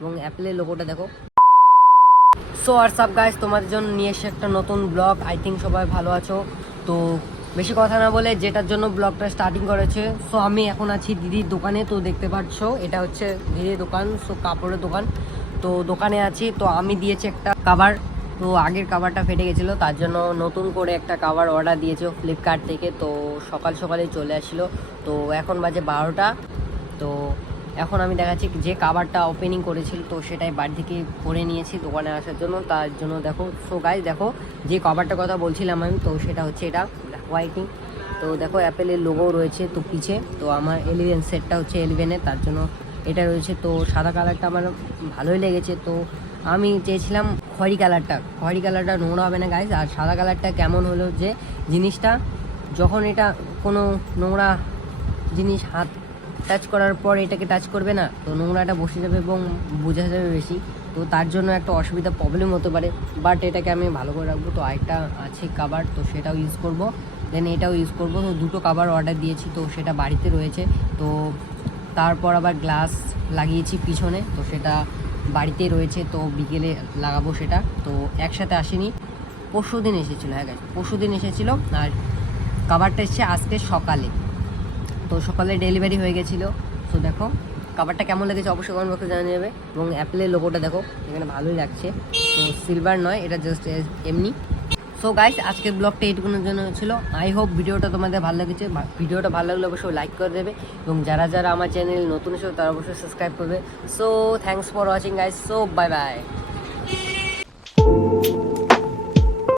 এবং অ্যাপেলের লোগোটা দেখো। সো আর সাব গাইস তোমাদের জন্য নিয়ে এসে একটা নতুন ব্লগ আই থিঙ্ক সবাই ভালো আছো। তো, বেশি কথা না বলে যেটার জন্য ব্লগটা স্টার্টিং করেছে। সো আমি এখন আছি দিদির দোকানে। তো, দেখতে পাচ্ছ, এটা হচ্ছে দিদির দোকান সো কাপড়ের দোকান। তো, দোকানে আছি। তো, আমি দিয়েছি একটা কাভার তো, আগের কাভারটা ফেটে গেছিল। তার জন্য নতুন করে একটা কাভার অর্ডার দিয়েছে ফ্লিপকার্ট থেকে। তো, সকাল সকালে চলে আসছিল তো, এখন বাজে বারোটা। তো এখন আমি দেখাচ্ছি যে কাভারটা ওপেনিং করেছিল, তো সেটাই বাড়ি থেকে করে নিয়েছি দোকানে আসার জন্য। তার জন্য দেখো সো গাইজ দেখো, যে কভারটার কথা বলছিলাম আমি, তো সেটা হচ্ছে এটা হোয়াইটিং তো দেখো অ্যাপেলের লোগো রয়েছে তো পিছে, তো আমার এলিভেন সেটটা হচ্ছে এলিভেনের তার জন্য এটা রয়েছে। তো সাদা কালারটা আমার ভালোই লেগেছে, তো আমি চেয়েছিলাম খয়েরি কালারটা খয়েরি কালারটা নোংরা হবে না গাইজ আর সাদা কালারটা কেমন হলো যে জিনিসটা, যখন এটা কোনো নোংরা জিনিস হাত টাচ করার পর এটাকে টাচ করবে না, তো নোংরাটা বসে যাবে এবং বোঝা যাবে বেশি। তো তার জন্য একটা অসুবিধা প্রবলেম হতে পারে বাট এটাকে আমি ভালো করে রাখব। তো আরেকটা আছে কাবার তো সেটাও ইউজ করব। দেন এটাও ইউজ করব। তো দুটো কাবার অর্ডার দিয়েছি, তো সেটা বাড়িতে রয়েছে। তো তারপর আবার গ্লাস লাগিয়েছি পিছনে, তো সেটা বাড়িতে রয়েছে, তো বিকেলে লাগাবো সেটা। তো একসাথে আসেনি। পরশু দিন এসেছিল হ্যাঁ পরশু দিন এসেছিল। আর কাবারটা এসছে আজকে সকালে। তো সকালে ডেলিভারি হয়ে গেছিল। তো দেখো কাভারটা কেমন লেগেছে অবশ্যই কমেন্ট বক্সে জানিয়ে যাবে এবং অ্যাপেলের লোগোটা দেখো, এখানে ভালোই লাগছে। তো সিলভার নয়, এটা জাস্ট এমনি। সো গাইস আজকের ব্লগটা এইটুকুনের জন্য ছিল। আই হোপ ভিডিওটা তোমাদের ভালো লেগেছে। ভিডিওটা ভালো লাগলে অবশ্যই লাইক করে দেবে। এবং যারা যারা আমার চ্যানেল নতুন এসে তারা অবশ্যই সাবস্ক্রাইব করবে। So thanks for watching guys so bye bye